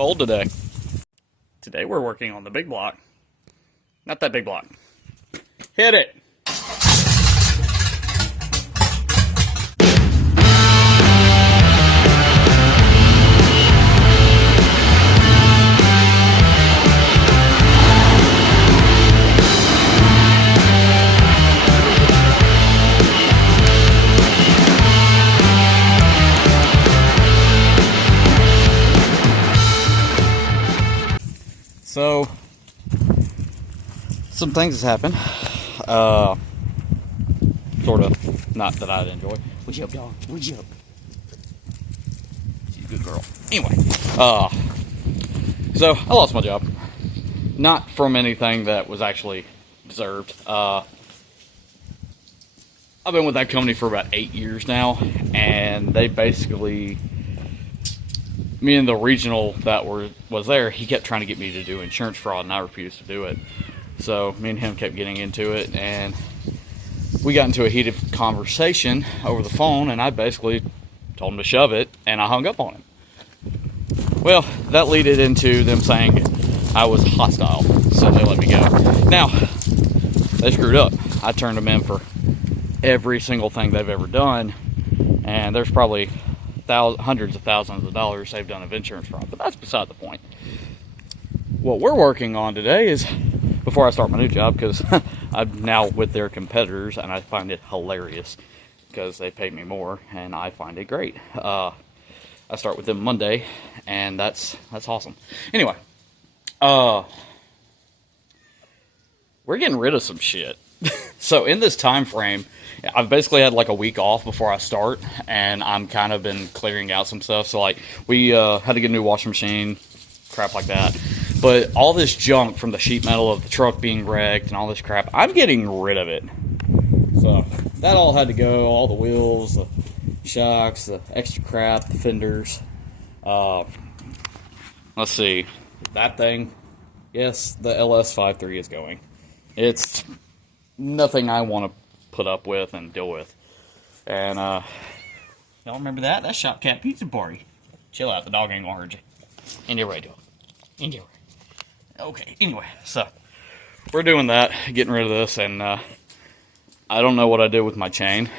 Cold today. Today we're working on the big block. Not that big block. Hit it! So, some things has happened. Sort of. Not that I'd enjoy. What's up, y'all? What's up? She's a good girl. Anyway, so I lost my job. Not from anything that was actually deserved. I've been with that company for about 8 years now, and they basically, me and the regional that was there, he kept trying to get me to do insurance fraud, and I refused to do it. So me and him kept getting into it, and we got into a heated conversation over the phone, and I basically told him to shove it, and I hung up on him. Well, that led into them saying I was hostile, so they let me go. Now, they screwed up. I turned them in for every single thing they've ever done, and there's probably hundreds of thousands of dollars they've done of insurance fraud, but that's beside the point. What we're working on today is, before I start my new job, because I'm now with their competitors, and I find it hilarious because they pay me more, and I find it great. I start with them Monday, and that's awesome. Anyway, we're getting rid of some shit. So in this time frame, I've basically had like a week off before I start, and I'm kind of been clearing out some stuff. So like we had to get a new washing machine, crap like that. But all this junk from the sheet metal of the truck being wrecked and all this crap, I'm getting rid of it. So that all had to go, all the wheels, the shocks, the extra crap, the fenders. Let's see, that thing, yes, the LS53 is going. It's nothing I want to put up with and deal with. And y'all remember that? That's Shop Cat Pizza Party. Chill out, the dog ain't gonna hurt you. Anyway, dog. Anyway. Okay, anyway, so we're doing that, getting rid of this, and I don't know what I did with my chain.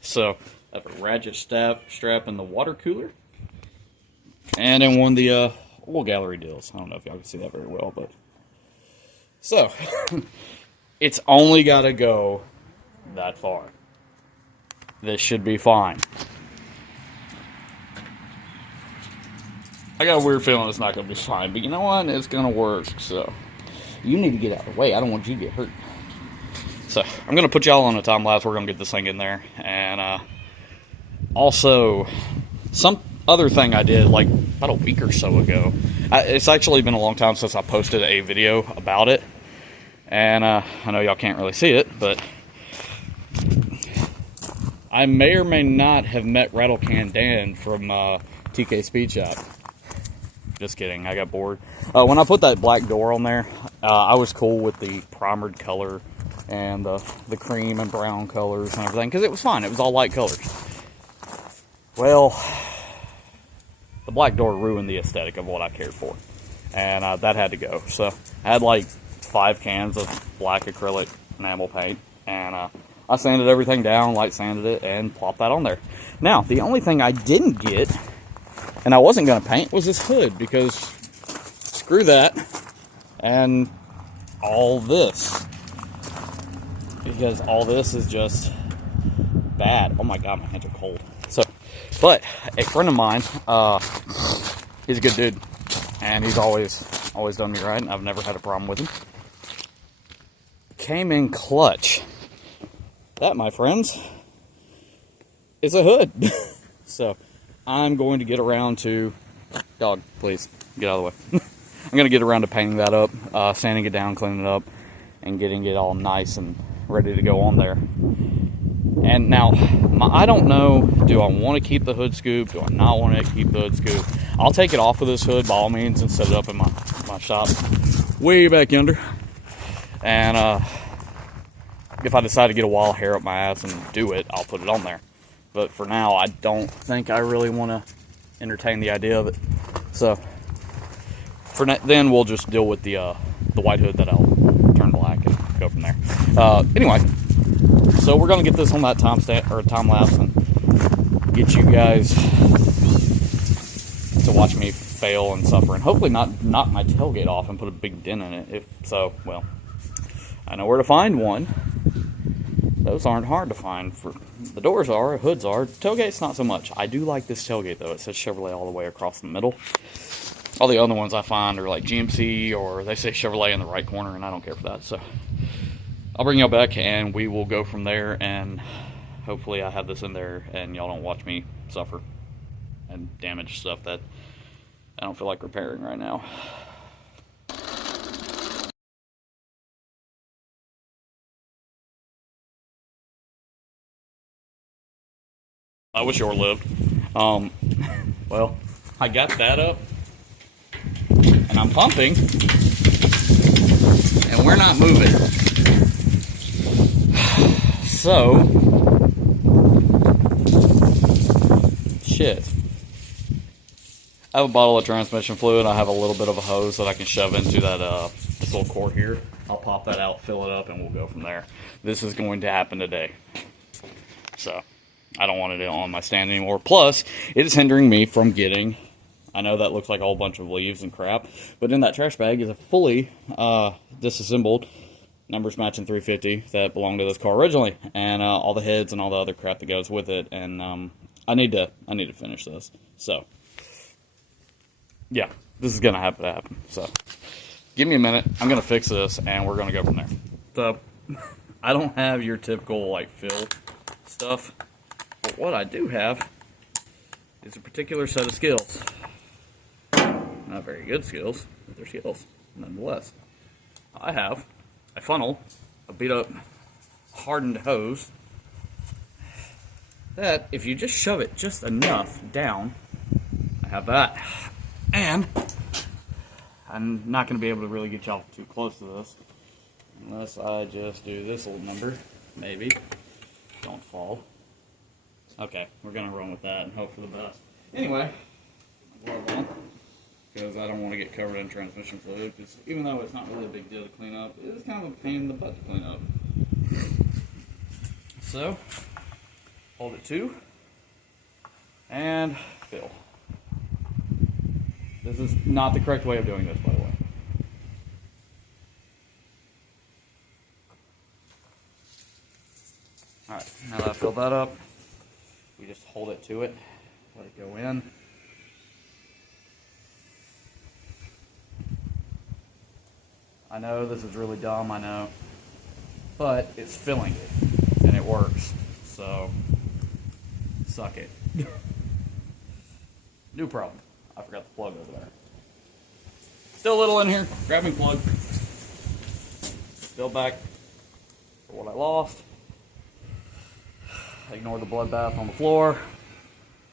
So I have a ratchet strap in the water cooler, and in one of the oil gallery deals. I don't know if y'all can see that very well, but so it's only got to go that far. This should be fine. I got a weird feeling it's not going to be fine, but you know what? It's going to work, so you need to get out of the way. I don't want you to get hurt. So I'm going to put y'all on a time lapse. We're going to get this thing in there. And also, some other thing I did like about a week or so ago. It's actually been a long time since I posted a video about it. And I know y'all can't really see it, but I may or may not have met Rattle Can Dan from TK Speed Shop. Just kidding, I got bored. When I put that black door on there, I was cool with the primered color and the cream and brown colors and everything, because it was fine. It was all light colors. Well, the black door ruined the aesthetic of what I cared for, and that had to go. So I had like 5 cans of black acrylic enamel paint, and I sanded everything down, light sanded it, and plopped that on there. Now, the only thing I didn't get, and I wasn't going to paint, was this hood, because screw that and all this, because all this is just bad. Oh my god, my hands are cold. So, but a friend of mine, he's a good dude, and he's always done me right, and I've never had a problem with him. Came in clutch. That, my friends, is a hood. So I'm going to get around to, dog, please, get out of the way. I'm going to get around to painting that up, sanding it down, cleaning it up, and getting it all nice and ready to go on there. And now, I don't know, do I want to keep the hood scoop? Do I not want to keep the hood scoop? I'll take it off of this hood by all means and set it up in my shop way back yonder. And if I decide to get a wild hair up my ass and do it, I'll put it on there. But for now, I don't think I really want to entertain the idea of it. So then we'll just deal with the white hood that I'll turn black and go from there. Anyway, so we're gonna get this on that time lapse and get you guys to watch me fail and suffer, and hopefully not knock my tailgate off and put a big dent in it. If so, well, I know where to find one. Those aren't hard to find. For the doors are, hoods are. Tailgate's not so much. I do like this tailgate though. It says Chevrolet all the way across the middle. All the other ones I find are like GMC, or they say Chevrolet in the right corner, and I don't care for that. So I'll bring y'all back and we will go from there, and hopefully I have this in there and y'all don't watch me suffer and damage stuff that I don't feel like repairing right now. I wish you were lived. Well, I got that up and I'm pumping and we're not moving. So, shit. I have a bottle of transmission fluid. I have a little bit of a hose that I can shove into that this little core here. I'll pop that out, fill it up, and we'll go from there. This is going to happen today. So, I don't want it on my stand anymore. Plus, it is hindering me from getting, I know that looks like a whole bunch of leaves and crap, but in that trash bag is a fully disassembled numbers matching 350 that belonged to this car originally, and all the heads and all the other crap that goes with it. And I need to finish this. So, yeah, this is gonna have to happen. So, give me a minute. I'm gonna fix this, and we're gonna go from there. So, I don't have your typical like fill stuff, but what I do have is a particular set of skills. Not very good skills, but they're skills nonetheless. I have a funnel, a beat up hardened hose that if you just shove it just enough down, I have that. And I'm not going to be able to really get y'all too close to this unless I just do this little number. Maybe. Don't fall. Okay, we're going to run with that and hope for the best. Anyway, glove on, because I don't want to get covered in transmission fluid, because even though it's not really a big deal to clean up, it is kind of a pain in the butt to clean up. So, hold it 2, and fill. This is not the correct way of doing this, by the way. Alright, now that I filled that up, we just hold it to it, let it go in. I know this is really dumb, I know, but it's filling it, and it works, so suck it. New problem. I forgot the plug over there. Still a little in here. Grabbing plug. Fill back for what I lost. Ignore the bloodbath on the floor.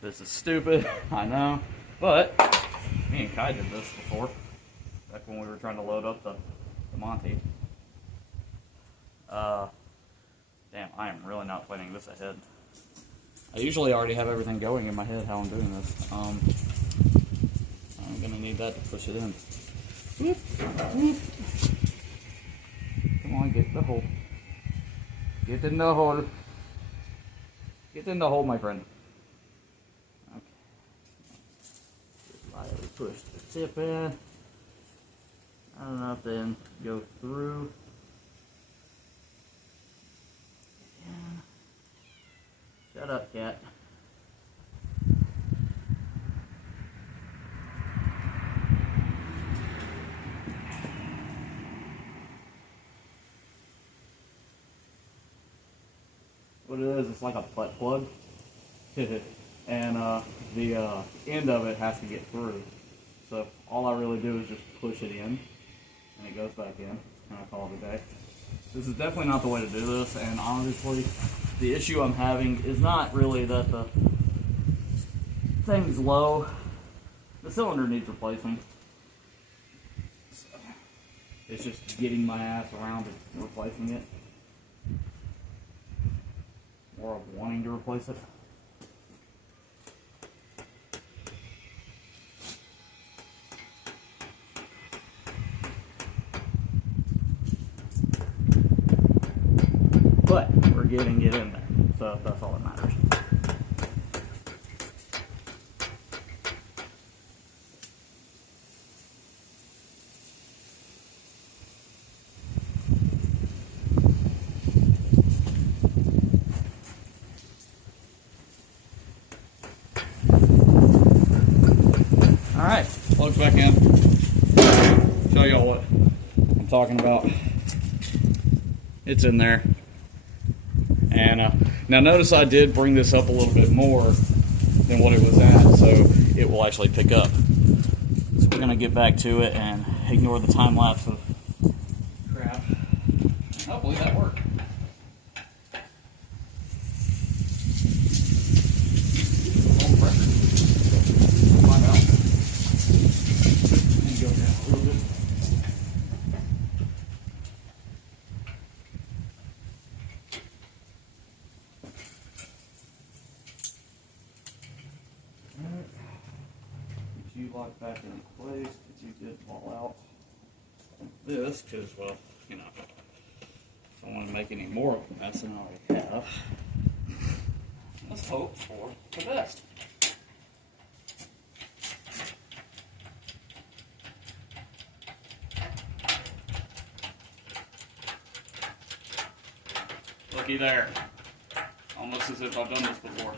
This is stupid, I know, but me and Kai did this before, back when we were trying to load up the Monty. Damn, I am really not planning this ahead. I usually already have everything going in my head how I'm doing this. I'm gonna need that to push it in. Whoop, whoop. Come on, get in the hole. Get in the hole. Get in the hole, my friend. Okay. Just lightly push the tip in. Not enough to then go through. Yeah. Shut up, cat. What it is, it's like a butt plug. And the end of it has to get through. So all I really do is just push it in, and it goes back in, and I call it a day. This is definitely not the way to do this, and honestly, the issue I'm having is not really that the thing's low. The cylinder needs replacing. So, it's just getting my ass around to replacing it. Or wanting to replace it. but we're getting it in there, so that's all that matters. Alright, plugs back in. Show y'all what I'm talking about. It's in there. And now notice I did bring this up a little bit more than what it was at, so it will actually pick up. So we're going to get back to it and ignore the time lapse of crap. Hopefully that worked. You lock back into place because you did fall out this because, well, you know, if I want to make any more of a mess than I already have, let's hope for the best. Looky there. Almost as if I've done this before.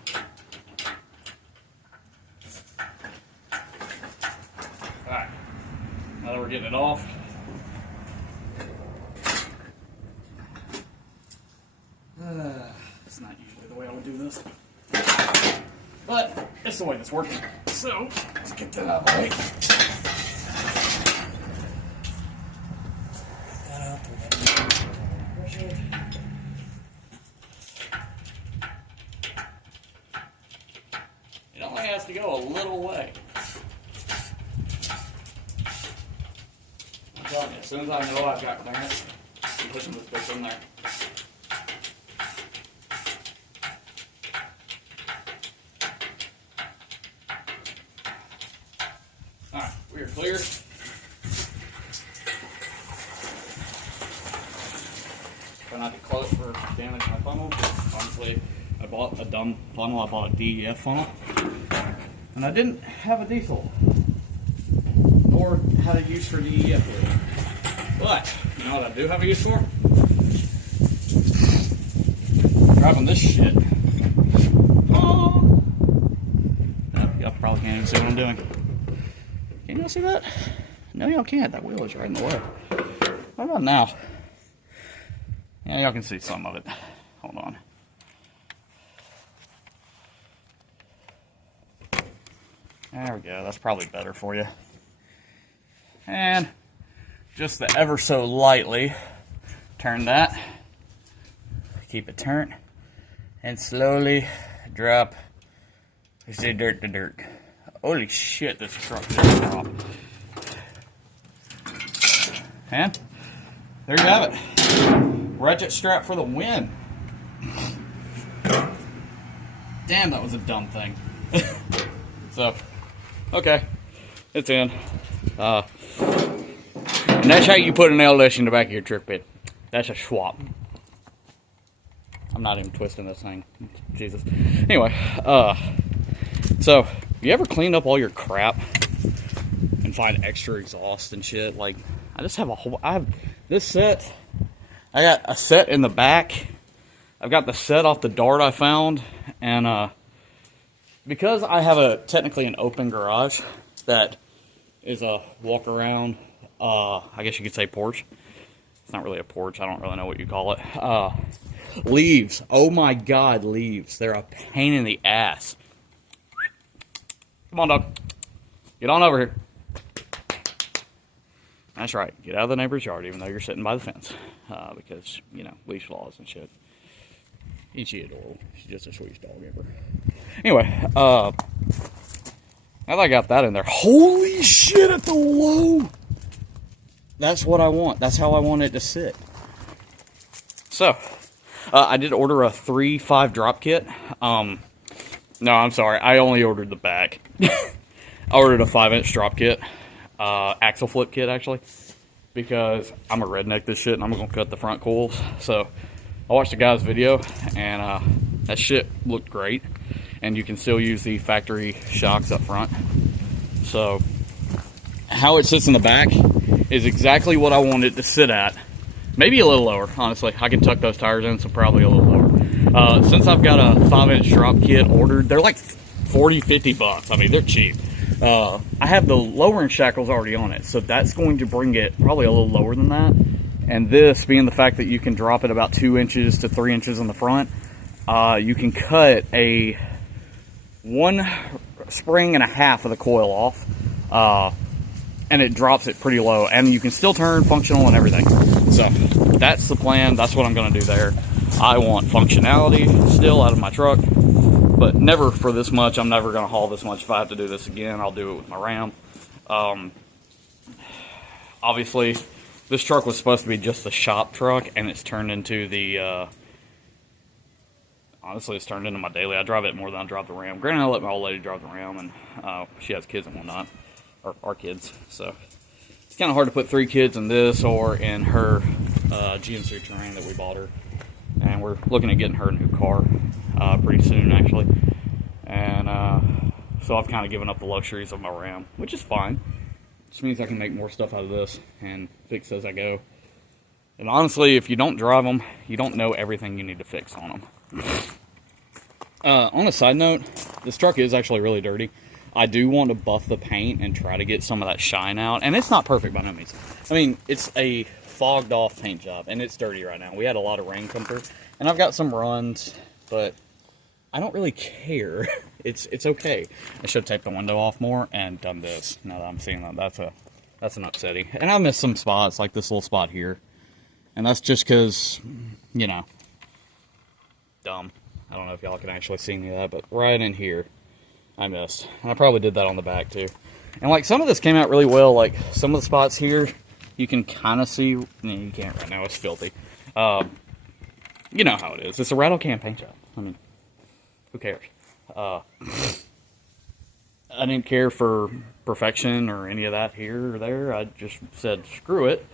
Alright, now that we're getting it off, it's not usually the way I would do this, but it's the way this works. So, let's get that out of the way. It only has to go a little way. As soon as I know I've got clearance, I'm pushing this bitch in there. Alright, we are clear. Try not to close for damaging my funnel. Honestly, I bought a dumb funnel. I bought a DEF funnel. And I didn't have a diesel. Or had a use for DEF. But, you know what I do have a use for? Driving this shit. Oh, y'all probably can't even see what I'm doing. Can y'all see that? No, y'all can't. That wheel is right in the way. What about now? Yeah, y'all can see some of it. Hold on. There we go. That's probably better for you. And just the ever so lightly turn that, keep it turned, and slowly drop the dirt to dirt. Holy shit, this truck just dropped. And there you have it. Ratchet strap for the win. Damn, that was a dumb thing. So, okay, it's in. And that's how you put an LS in the back of your trick bed. That's a swap. I'm not even twisting this thing. Jesus. Anyway, so you ever clean up all your crap and find extra exhaust and shit? Like, I just have a whole, I have this set. I got a set in the back. I've got the set off the Dart I found, and because I have technically an open garage that is a walk around, I guess you could say porch. It's not really a porch. I don't really know what you call it. Leaves. Oh my God, leaves. They're a pain in the ass. Come on, dog. Get on over here. That's right. Get out of the neighbor's yard, even though you're sitting by the fence. Because, you know, leash laws and shit. Ain't she adorable? She's just a sweet dog ever. Anyway, now that I got that in there, holy shit, at the low. That's what I want. That's how I want it to sit. So, I did order a 3.5 drop kit. No, I'm sorry. I only ordered the back. I ordered a 5-inch drop kit. Axle flip kit, actually. Because I'm a redneck this shit, and I'm going to cut the front coils. So, I watched a guy's video, and that shit looked great. And you can still use the factory shocks up front. So how it sits in the back is exactly what I want it to sit at. Maybe a little lower, honestly. I can tuck those tires in, so probably a little lower. Since I've got a 5-inch drop kit ordered, they're like 40, 50 bucks. I mean, they're cheap. I have the lowering shackles already on it, so that's going to bring it probably a little lower than that. And this being the fact that you can drop it about 2 inches to 3 inches on the front, you can cut a 1 spring and a half of the coil off, and it drops it pretty low, and you can still turn functional and everything. So that's the plan. That's what I'm going to do there. I want functionality still out of my truck, but never for this much. I'm never going to haul this much. If I have to do this again, I'll do it with my Ram. Obviously, this truck was supposed to be just the shop truck, and it's turned into the honestly, it's turned into my daily. I drive it more than I drive the Ram. Granted, I let my old lady drive the Ram, and she has kids and whatnot, or our kids. So it's kind of hard to put 3 kids in this or in her GMC Terrain that we bought her. And we're looking at getting her a new car pretty soon, actually. And so I've kind of given up the luxuries of my Ram, which is fine. Just means I can make more stuff out of this and fix as I go. And honestly, if you don't drive them, you don't know everything you need to fix on them. On a side note, this truck is actually really dirty. I do want to buff the paint and try to get some of that shine out. And it's not perfect by no means. I mean, it's a fogged off paint job, and it's dirty right now. We had a lot of rain come through, and I've got some runs, but I don't really care. It's okay. I should have taped the window off more and done this. Now that I'm seeing that, that's an upsetting. And I missed some spots, like this little spot here. And that's just because, you know, dumb. I don't know if y'all can actually see any of that, but right in here, I missed. And I probably did that on the back, too. And, like, some of this came out really well. Like, some of the spots here, you can kind of see. No, you can't right now. It's filthy. You know how it is. It's a rattle can paint job. I mean, who cares? I didn't care for perfection or any of that here or there. I just said, screw it.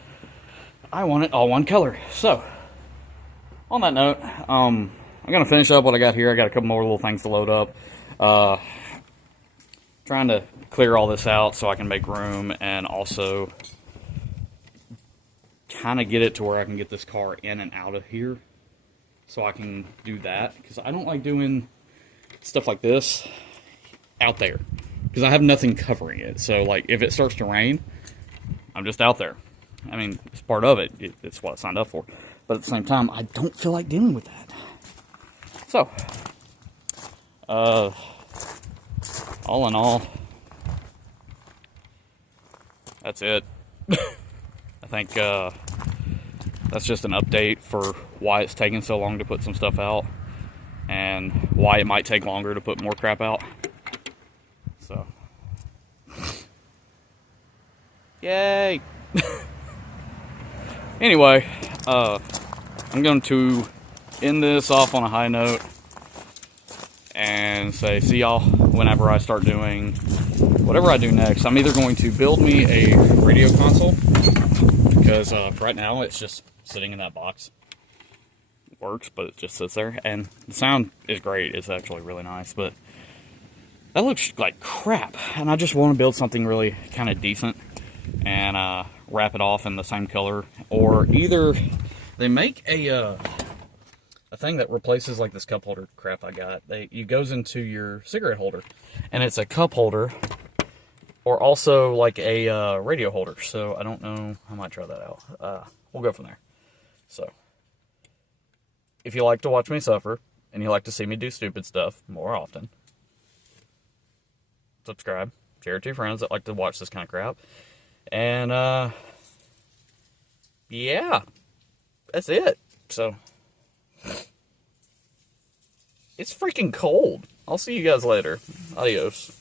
I want it all one color. So, on that note, I'm going to finish up what I got here. I got a couple more little things to load up. Trying to clear all this out so I can make room and also kind of get it to where I can get this car in and out of here so I can do that, because I don't like doing stuff like this out there because I have nothing covering it. So, like, if it starts to rain, I'm just out there. I mean, it's part of it. It's what I signed up for. But at the same time, I don't feel like dealing with that. So, all in all, that's it. I think that's just an update for why it's taking so long to put some stuff out and why it might take longer to put more crap out. So, yay! Anyway, I'm going to end this off on a high note and say see y'all whenever I start doing whatever I do next. I'm either going to build me a radio console, because right now it's just sitting in that box. It works, but it just sits there, and the sound is great. It's actually really nice, but that looks like crap, and I just want to build something really kind of decent and wrap it off in the same color. Or either they make a thing that replaces like this cup holder crap I got. It goes into your cigarette holder, and it's a cup holder, or also like a radio holder. So I don't know. I might try that out. We'll go from there. So if you like to watch me suffer and you like to see me do stupid stuff more often, subscribe, share it to your friends that like to watch this kind of crap. And yeah, that's it. So it's freaking cold. I'll see you guys later. Adios.